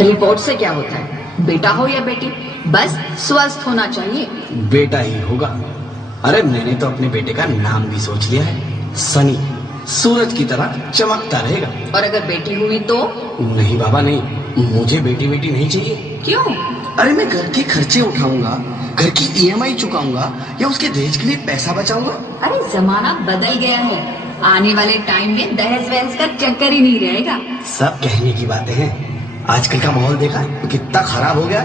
Report से क्या होता है? बेटा हो या बेटी, बस स्वस्थ होना चाहिए। बेटा ही होगा। अरे मैंने तो अपने बेटे का नाम भी सोच लिया है, सनी। सूरज की तरह चमकता रहेगा। और अगर बेटी हुई तो? नहीं बाबा नहीं, मुझे बेटी बेटी नहीं चाहिए। क्यों? अरे मैं घर के खर्चे उठाऊंगा, घर की ईएमआई चुकाऊंगा या उसके दहेज के लिए पैसा बचाऊंगा। अरे जमाना बदल गया है, आने वाले टाइम में दहेज वहेज का चक्कर ही नहीं रहेगा। सब कहने की बातें हैं, आजकल का माहौल देखा है कितना खराब हो गया।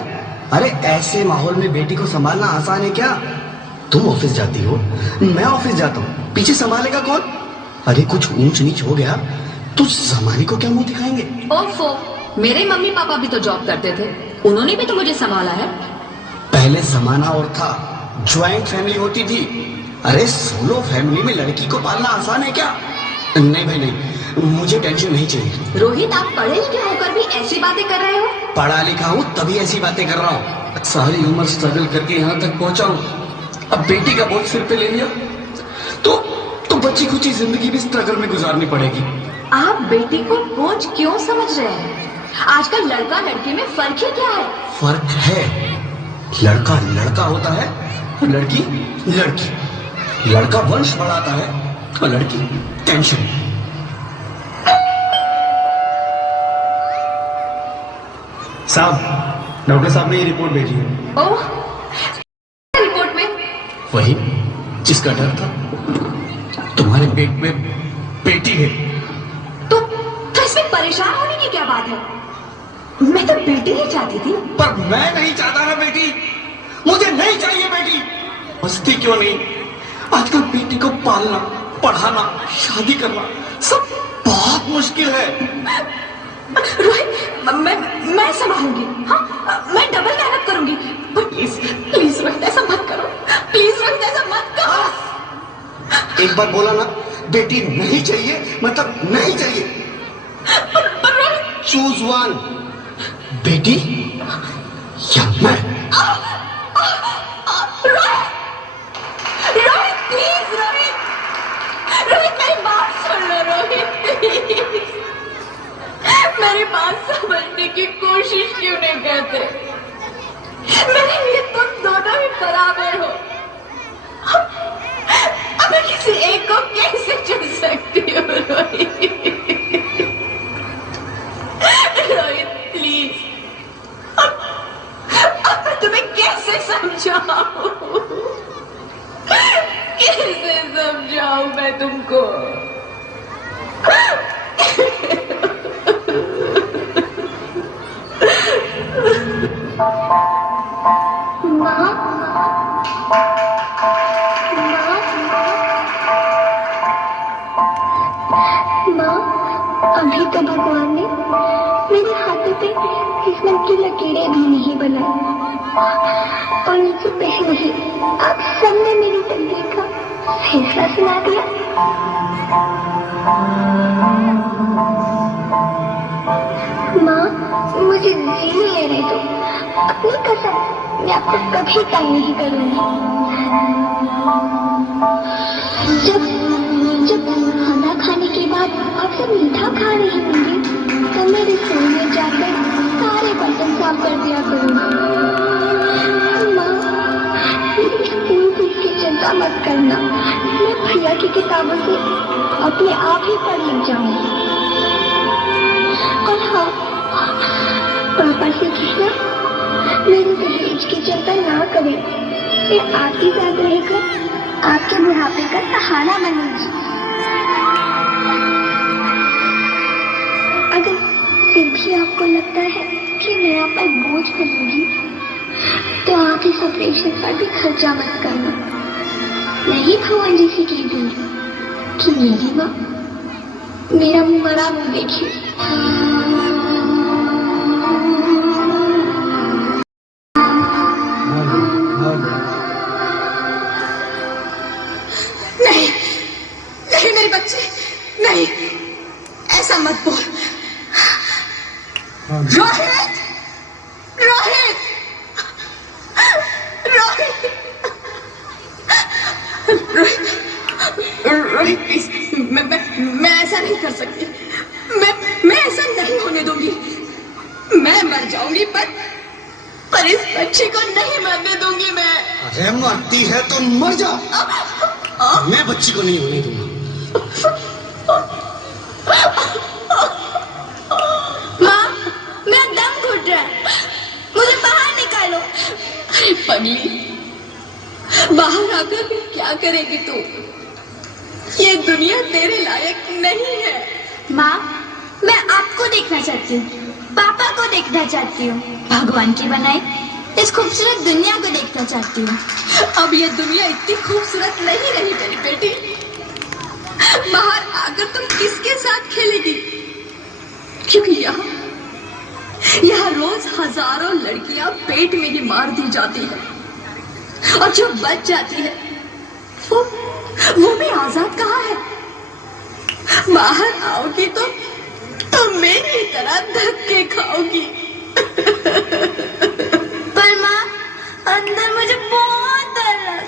अरे ऐसे माहौल में बेटी को संभालना आसान है क्या? तुम ऑफिस जाती हो, मैं ऑफिस जाता हूँ, पीछे संभालेगा कौन? अरे कुछ ऊंच नीच हो गया तो जमाने को क्या मुंह दिखाएंगे? ओफो, मेरे मम्मी पापा भी तो जॉब करते थे, उन्होंने भी तो मुझे संभाला है। पहले जमाना और था, ज्वाइंट फैमिली होती थी। अरे सोलो फैमिली में लड़की को पालना आसान है क्या? नहीं भाई नहीं, मुझे टेंशन नहीं चाहिए। रोहित, आप पढ़े लिखे होकर भी ऐसी बातें कर रहे हो? पढ़ा लिखा हूँ तभी ऐसी बातें कर रहा हूँ। सारी उम्र स्ट्रगल करके यहाँ तक पहुंचा हूँ, अब बेटी का बोझ सिर पे ले लिया तो बच्ची खुची जिंदगी भी स्ट्रगल में गुजारनी पड़ेगी। आप बेटी को बोझ क्यों समझ रहे हैं? आजकल लड़का लड़की में फर्क ही क्या है? फर्क है, लड़का लड़का होता है और लड़की लड़की। लड़का वंश बढ़ाता है और लड़की टेंशन। साहब, डॉक्टर साहब ने ये रिपोर्ट भेजी है। ओह, रिपोर्ट में वही जिसका डर था, तुम्हारे पेट में बेटी है। तो इसमें परेशान होने की क्या बात है? मैं तो बेटी ही चाहती थी। पर मैं नहीं चाहता ना बेटी, मुझे नहीं चाहिए बेटी। मस्ती क्यों नहीं, आजकल बेटी को पालना, पढ़ाना, शादी करना सब बहुत मुश्किल है। रोहित, मैं संभालूंगी। हाँ, मैं डबल मेहनत करूंगी। पर प्लीज प्लीज रोहित, ऐसा मत करो। प्लीज रोहित, ऐसा मत करो। एक बार बोला ना, बेटी नहीं चाहिए मतलब नहीं चाहिए। पर रोहित, चूज वन, बेटी या मैं। रोहित प्लीज, रोहित मेरी बात सुन लो। रोहित प्लीज, मेरी बात समझने की कोशिश क्यों नहीं करते? मेरे लिए तुम दोनों ही बराबर हो। अब मैं किसी एक को कैसे चुन सकती हूँ? रोहित प्लीज, अब मैं तुम्हें कैसे समझाऊं? कैसे समझाऊं मैं तुमको? माँ, अभी तो भगवान ने मेरे हाथों पे किस्मत की लकीरें भी नहीं बनाई, और इससे पहले ही आप सबने मेरी तकदीर का फैसला सुना दिया। माँ, मुझे जीने लेने दो। अपनी कसम, मैं आपको कभी तंग नहीं करूंगी। जब खाना खाने के बाद आप सब मीठा खा रहे होंगे तो मैं रसोई में जाकर सारे बर्तन साफ कर दिया करूंगी। माँ, स्कूल फीस की चिंता मत करना, मैं भैया की किताबों से अपने आप ही पढ़ लग जाऊंगी। और हाँ, पापा से कहना मेरे दहेज की चिंता ना करें, मैं आपके साथ रहकर आपके बुढ़ापे का सहारा बनूंगी। अगर फिर भी आपको लगता है कि मैं आप पर बोझ बनूंगी तो आप इस ऑपरेशन पर भी खर्चा मत करना। नहीं भगवान जी से कह दूंगी कि मेरी माँ मेरा मरा मुंह देखिए। नहीं नहीं मेरे बच्चे, नहीं, ऐसा मत बोल। रोहित, रोहित, रोहित, रोहित प्लीज, मैं ऐसा नहीं कर सकती। मैं ऐसा नहीं होने दूंगी। मैं मैं मर जाऊंगी पर इस बच्ची को नहीं मरने दूंगी मैं। अरे मरती है तो मर जा। मैं बच्ची को नहीं होने दूंगा। माँ, मेरा दम घुट रहा है, मुझे बाहर निकालो। अरे पगली, बाहर आकर भी क्या करेगी तू? ये दुनिया तेरे लायक नहीं है। माँ, मैं आपको देखना चाहती हूँ, पापा को देखना चाहती हूँ, भगवान की बनाई इस खूबसूरत दुनिया को देखना चाहती हूँ। अब ये दुनिया इतनी खूबसूरत नहीं रही मेरी बेटी। बाहर आकर तुम किसके साथ खेलेगी? क्योंकि यहाँ रोज हजारों लड़कियां पेट में ही मार दी जाती है, और जो बच जाती है वो भी आजाद कहाँ है? बाहर आओगी तो मेरी तरह धक्के खाओगी। पर माँ, अंदर मुझे बहुत डर लग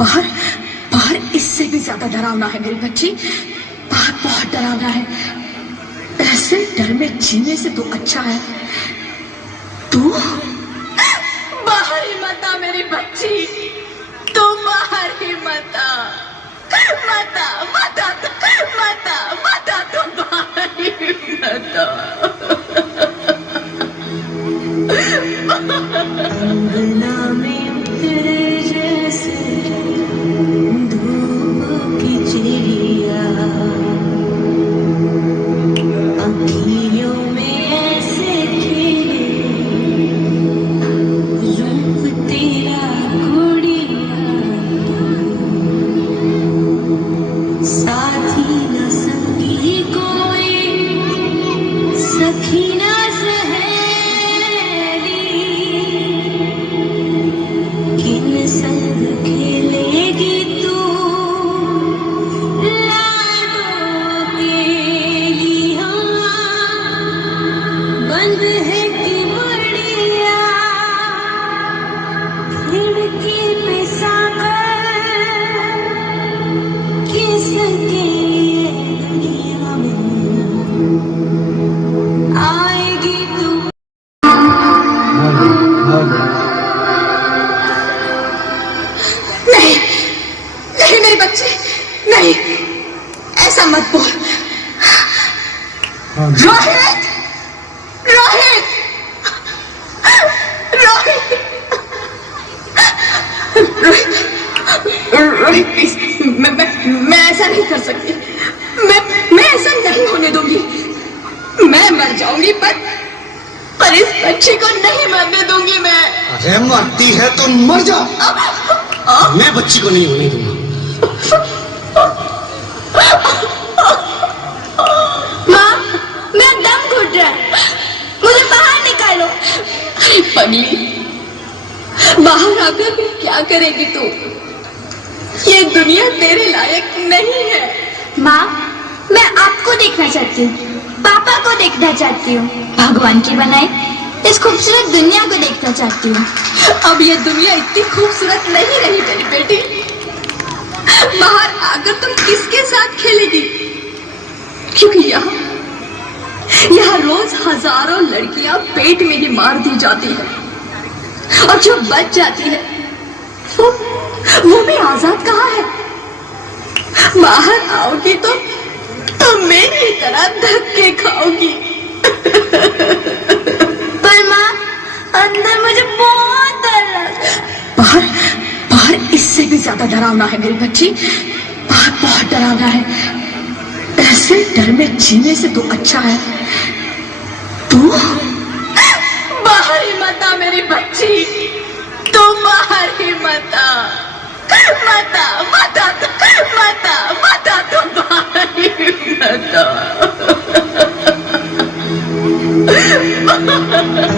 रहा है। बाहर इससे भी ज्यादा डरावना है मेरी बच्ची। बाहर बहुत डरावना है। ऐसे डर में जीने से तो अच्छा है तू बाहर ही मत आ मेरी बच्ची। तू बाहर ही मत आ, मत आ, मत आ, मत आ, मत आ, तू बाहर ही मत आ। अंगना में तेरे जैसे धूप की चिड़िया, अखियों में ऐसे खिले रूप तेरा गुड़िया, साथी न संगी कोई, सखी न किन संग खेलेगी तू लाडों के लिया, बंद है कि बढ़िया खिड़की पे सागर, किसके दुनिया में आएगी तू। नहीं मेरी बच्ची, नहीं, ऐसा मत बोल। रोहित, रोहित, रोहित, रोहित प्लीज, मैं ऐसा नहीं कर सकती। मैं ऐसा नहीं होने दूंगी। मैं मर जाऊंगी पर इस बच्ची को नहीं मरने दूंगी मैं। अरे मरती है तो मर जा। मैं बच्ची को नहीं होने दूंगा। माँ, मेरा दम घुट रहा है, मुझे बाहर निकालो। अरे पगली, बाहर आकर भी क्या करेगी तू? ये दुनिया तेरे लायक नहीं है। माँ, मैं आपको देखना चाहती हूँ, पापा को देखना चाहती हूँ, भगवान की बनाई इस खूबसूरत दुनिया को देखना चाहती हूँ। अब ये दुनिया इतनी खूबसूरत नहीं रही मेरी बेटी। बाहर आकर तुम किसके साथ खेलेगी? क्योंकि यहाँ रोज हजारों लड़कियां पेट में ही मार दी जाती है, और जो बच जाती है वो भी आजाद कहाँ है? बाहर आओगी तो मेरी तरह धक्के खाओगी। पर माँ, अंदर मुझे बहुत डर लग रहा है। बाहर इससे भी ज्यादा डरावना है मेरी बच्ची। बाहर बहुत डरावना है। ऐसे डर में जीने से तो अच्छा है तू बाहर ही मत आ मेरी बच्ची। तू बाहर ही मत आ, मत आ, मत आ, मत आ, मत आ, तू बाहर ही मत आ।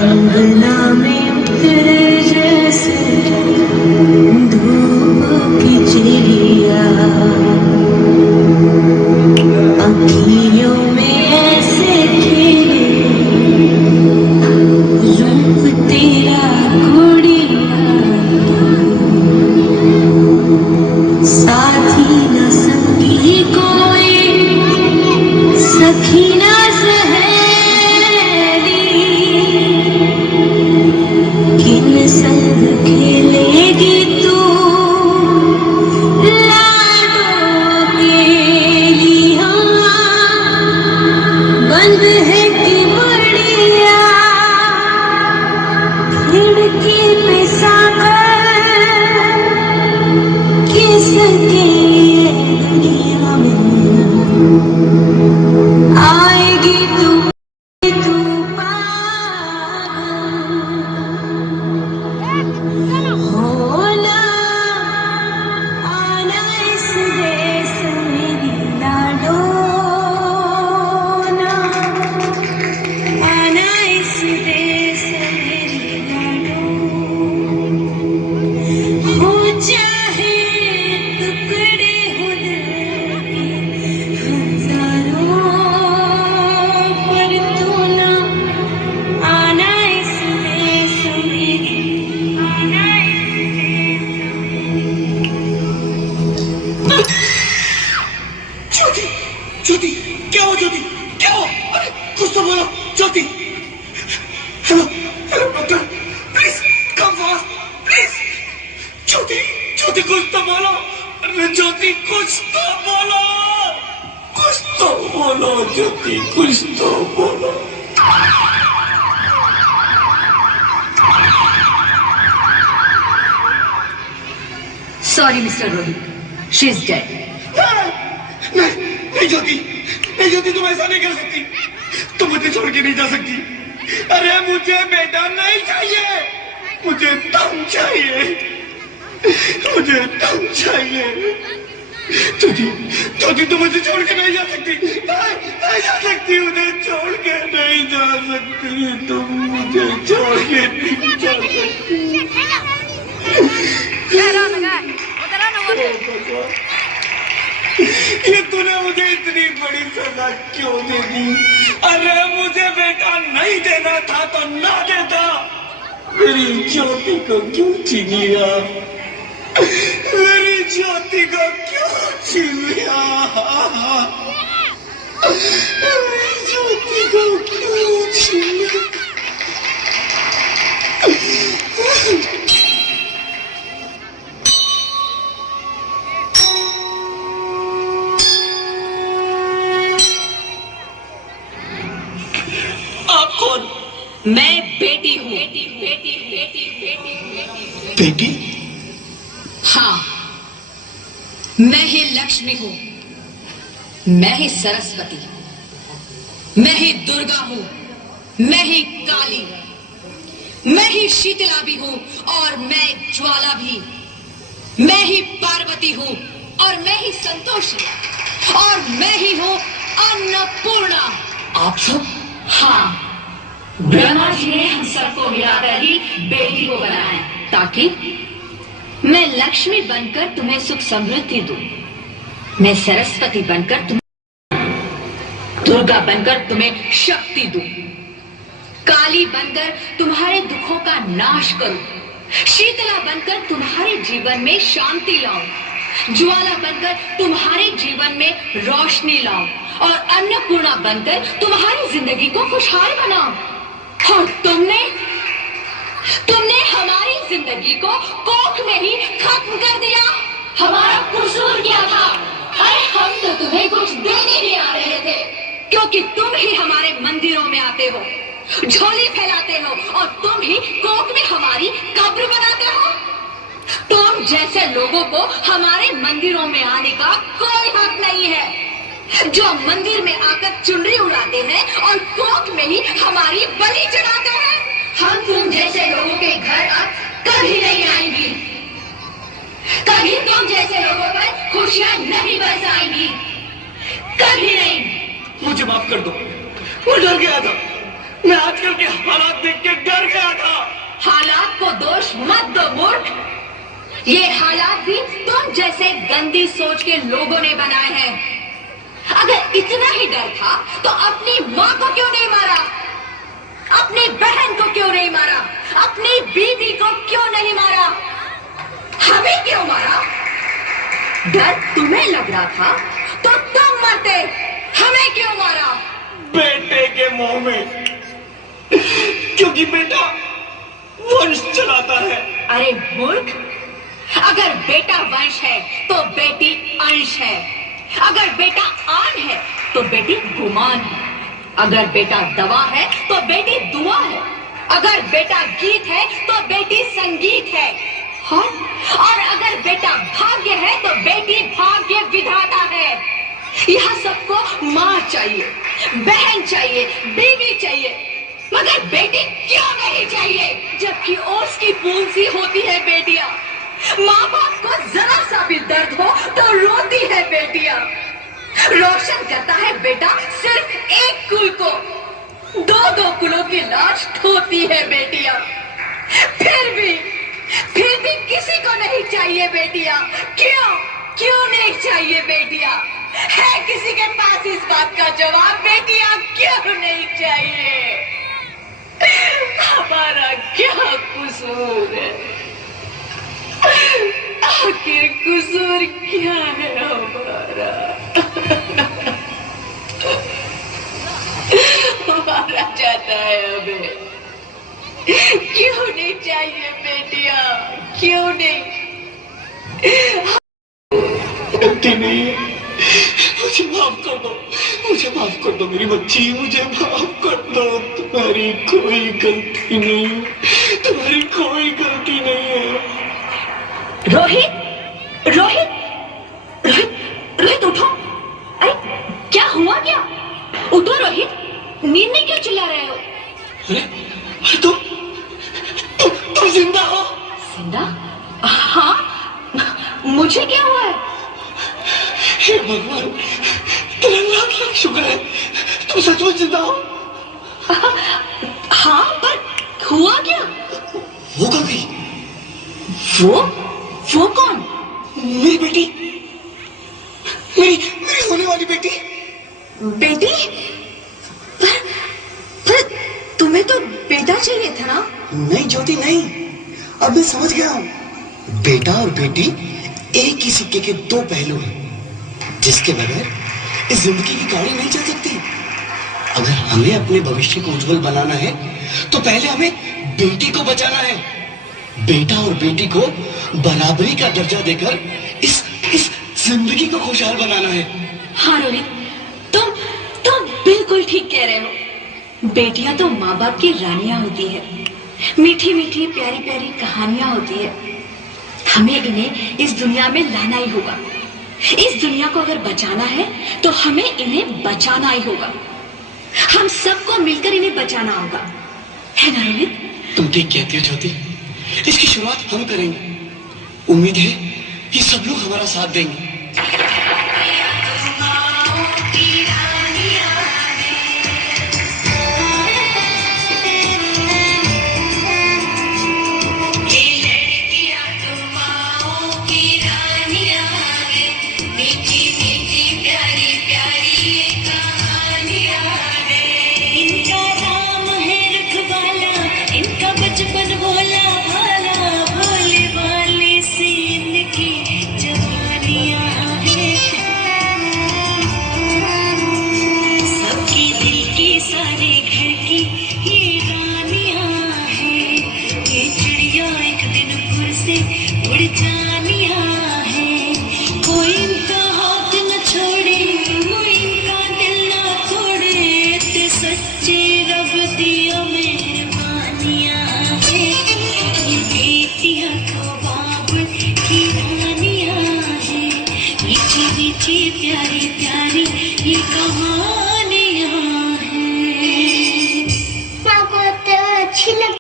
अंगना में तेरे जैसे धूप की चिड़िया, अखियों में ऐसे खिले रूप तेरा गुड़िया, साथी न संगी कोई, सखी न सहेली, Jyoti, hello hello doctor, please come fast please. Jyoti, Jyoti कुछ तो बोलो, अरे ज्योति कुछ तो बोलो, कुछ तो बोलो ज्योति, कुछ तो बोलो। Sorry mister Rohit, she is dead. नहीं ज्योति, नहीं ज्योति, तुम ऐसा नहीं कर सकती, तुम मुझे छोड़ के नहीं जा सकती। अरे मुझे बेटा नहीं चाहिए, मुझे तुम चाहिए, मुझे तुम चाहिए। ज्योति, ज्योति तुम मुझे छोड़ के नहीं जा सकती, नहीं जा सकती, मुझे छोड़ के नहीं जा सकती, तुम मुझे छोड़ के नहीं जा सकती। ये तूने मुझे इतनी बड़ी सजा क्यों दे दी? अरे मुझे बेटा नहीं देना था तो ना देता, मेरी ज्योति को क्यों छीन लिया, मेरी ज्योति को क्यों छीन लिया, मेरी ज्योति को क्यों छीन लिया। मैं बेटी हूँ। बेटी? हाँ, मैं ही लक्ष्मी हूँ, मैं ही सरस्वती, मैं ही दुर्गा हूँ, मैं ही काली, मैं ही शीतला भी हूँ और मैं ज्वाला भी, मैं ही पार्वती हूँ और मैं ही संतोषी और मैं ही हूँ अन्नपूर्णा। आप सब? हाँ, ब्रह्मा जी ने हम सबको मिलाकर ही बेटी को बनाया ताकि मैं लक्ष्मी बनकर तुम्हें सुख समृद्धि दूं, मैं सरस्वती बनकर तुम्हें, दुर्गा बनकर तुम्हें शक्ति दूं, काली बनकर तुम्हारे दुखों का नाश करूं, शीतला बनकर तुम्हारे जीवन में शांति लाऊं, ज्वाला बनकर तुम्हारे जीवन में रोशनी लाऊं और अन्नपूर्णा बनकर तुम्हारी जिंदगी को खुशहाल बनाऊं। और तुमने हमारी जिंदगी को कोख में ही खत्म कर दिया। हमारा कसूर क्या था? अरे हम तो तुम्हें कुछ देने भी आ रहे थे, क्योंकि तुम ही हमारे मंदिरों में आते हो, झोली फैलाते हो और तुम ही कोख में हमारी कब्र बनाते हो। तुम जैसे लोगों को हमारे मंदिरों में आने का कोई हक नहीं है, जो मंदिर में आकर चुनरी उड़ाते हैं और कोख में ही हमारी बलि चढ़ाते हैं। हम तुम जैसे लोगों के घर अब कभी नहीं आएंगी, कभी तुम जैसे लोगों पर खुशियां नहीं बरसाएंगी, कभी नहीं। मुझे माफ कर दो, मैं डर गया था, मैं आजकल के हालात देख के डर गया था। हालात को दोष मत दो मूर्ख, ये हालात भी तुम जैसे गंदी सोच के लोगों ने बनाए हैं। अगर इतना ही डर था तो अपनी माँ को क्यों नहीं मारा, अपनी बहन को क्यों नहीं मारा, अपनी बीवी को क्यों नहीं मारा, हमें क्यों मारा? डर तुम्हें लग रहा था तो तुम मरते, हमें क्यों मारा? बेटे के मुंह में, क्योंकि बेटा वंश चलाता है। अरे मूर्ख, अगर बेटा वंश है तो बेटी अंश है, अगर बेटा आन है तो बेटी गुमान है, अगर बेटा दवा है तो बेटी दुआ है, अगर बेटा गीत है तो बेटी संगीत है, और अगर बेटा भाग्य है तो बेटी भाग्य विधाता है। यहाँ सबको माँ चाहिए, बहन चाहिए, बीवी चाहिए, मगर बेटी क्यों नहीं चाहिए? जबकि ओस की बूंद सी होती है बेटियां, माँ बाप को जरा सा भी दर्द हो तो रोती है बेटियां, रोशन करता है बेटा सिर्फ एक कुल को, दो कुलों की लाश ढोती है बेटियां, फिर भी किसी को नहीं चाहिए बेटियां। क्यों नहीं चाहिए बेटियां? है किसी के पास इस बात का जवाब? बेटियां क्यों नहीं चाहिए? हमारा क्या कसूर है? आखिर कसूर क्या है हमारा? हमारा जाता है हमें। क्यों नहीं चाहिए बेटियां, क्यों नहीं? गलती नहीं है, मुझे माफ कर दो, मुझे माफ कर दो मेरी बच्ची, मुझे माफ कर दो। तुम्हारी कोई गलती नहीं, तुम्हारी कोई गलती नहीं है। रोहित, रोहित, रोहित, रोहित उठो। अरे क्या हुआ क्या? उठो रोहित, नींद में क्यों चिल्ला रहे हो? अरे तुम जिंदा हो? जिंदा? हाँ, मुझे क्या हुआ है? हे भगवान, तेरा लाख लाख शुक्र है, तुम सचमुच जिंदा हो। हाँ, पर हुआ क्या? वो कौन थी? वो कौन? मेरी बेटी, मेरी होने वाली बेटी। बेटी? पर तुम्हें तो बेटा चाहिए था ना? नहीं ज्योति नहीं, अब मैं समझ गया हूँ। बेटा और बेटी एक ही सिक्के के दो पहलू हैं, जिसके बगैर इस जिंदगी की गाड़ी नहीं चल सकती। अगर हमें अपने भविष्य को उज्जवल बनाना है तो पहले हमें बेटी को बचाना है। बेटा और बेटी को बराबरी का दर्जा देकर इस जिंदगी को खुशहाल बनाना है। हाँ रोहित, तुम बिल्कुल ठीक कह रहे हो। बेटियां तो माँ बाप की रानियां होती है, मीठी मीठी प्यारी प्यारी कहानियां होती है। हमें इन्हें इस दुनिया में लाना ही होगा। इस दुनिया को अगर बचाना है तो हमें इन्हें बचाना ही होगा। हम सबको मिलकर इन्हें बचाना होगा, है ना रोहित? तुम ठीक कहती हो ज्योति, इसकी शुरुआत हम करेंगे। उम्मीद है ये सब लोग हमारा साथ देंगे। इनका नाम है रखवाला, इनका बचपन भोला भाला, भोले भाले से इनकी जवानियां हैं। सबके दिल की सारे घर की ये रानियां हैं। ये चिड़िया एक दिन फुर से उड़ जानियां हैं। कोई इनका हाथ न छोड़े, कोई इनका दिल न तोड़े, ते सच्चे रब दिया मेहरबानियां हैं। ये बेटियां तो बाप की रानियां हैं। मीठी मीठी प्यारी प्यारी ये कहानियां